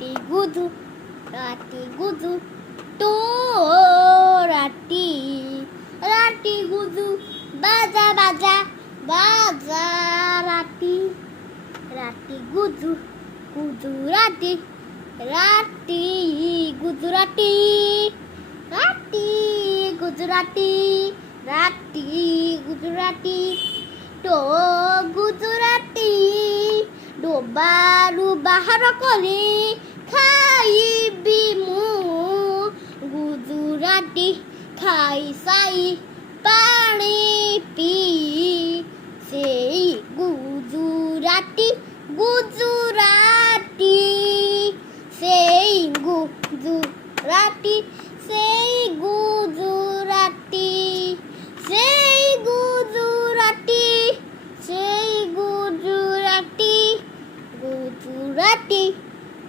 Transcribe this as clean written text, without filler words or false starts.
গুজু রাটি গুজু তো রাটি রাটি গুজু বাজা বাজা বাজা রাটি রাটি গুজু গুজরাটি রাটি গুজরাটি রাটি গুজরাটি রাটি গুজরাটি তো গুজরাটি ডোবাରୁ ବାହାର କରି ଖାଇବି ମୁଁ ଗୁଜୁରାଟି ଖାଇସାଇ ପାଣି ପିଇ ସେଇ ଗୁଜୁରାଟି ଗୁଜୁରାଟି ସେଇ ଗୁଜୁରାଟି